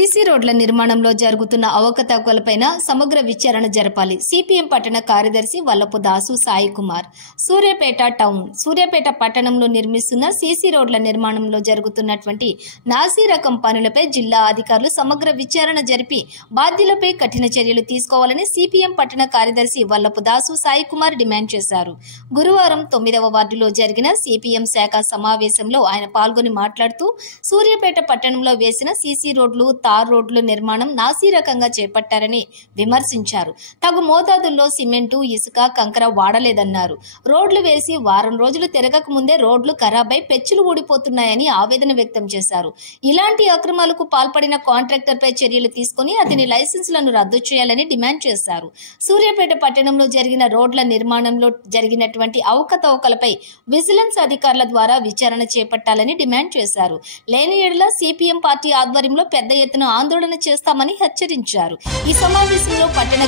CC రోడ్ల నిర్మాణంలో జరుగుతున్న అవకతవకలపైన సమగ్ర విచారణ జరపాలి. సిపిఎం పట్టణ కార్యదర్శి వల్లపు దాసు సాయి కుమార్. సూర్యాపేట టౌన్ సూర్యాపేట పట్టణంలో నిర్మిస్తున్న సీసీ రోడ్ల నిర్మాణంలో జరుగుతున్నటువంటి నాసీ రకం పనులపై జిల్లా అధికారులు సమగ్ర విచారణ జరిపి బాధ్యులపై కఠిన చర్యలు తీసుకోవాలని సిపిఎం పట్టణ కార్యదర్శి వల్లపు దాసు సాయి కుమార్ డిమాండ్ చేశారు. గురువారం 9వ వార్డులో జరిగిన సిపిఎం శాఖ సమావేశంలో ఆయన పాల్గొని మాట్లాడుతూ సూర్యాపేట పట్టణంలో వేసిన సీసీ రోడ్లు తార్ రోడ్ల నిర్మాణం నాసీ రకంగా చేపట్టారని విమర్శించారు. తగు మోతాదుల్లో సిమెంటు, ఇసుక, కంకర వాడలేదన్నారు. రోడ్లు వేసి వారం రోజులు తిరగక ముందే రోడ్లు ఖరాబై పెచ్చులు ఊడిపోతున్నాయని ఆవేదన వ్యక్తం చేశారు. ఇలాంటి అక్రమాలకు పాల్పడిన కాంట్రాక్టర్పై చర్యలు తీసుకుని అతని లైసెన్సులను రద్దు చేయాలని డిమాండ్ చేశారు. సూర్యాపేట పట్టణంలో జరిగిన రోడ్ల నిర్మాణంలో జరిగినటువంటి అవకతవకలపై విజిలెన్స్ అధికారుల ద్వారా విచారణ చేపట్టాలని డిమాండ్ చేశారు. లేని ఎడల సిపిఎం పార్టీ ఆధ్వర్యంలో పెద్ద ఎత్తున ఆందోళన చేస్తామని హెచ్చరించారు. ఈ సమావేశంలో పట్టణ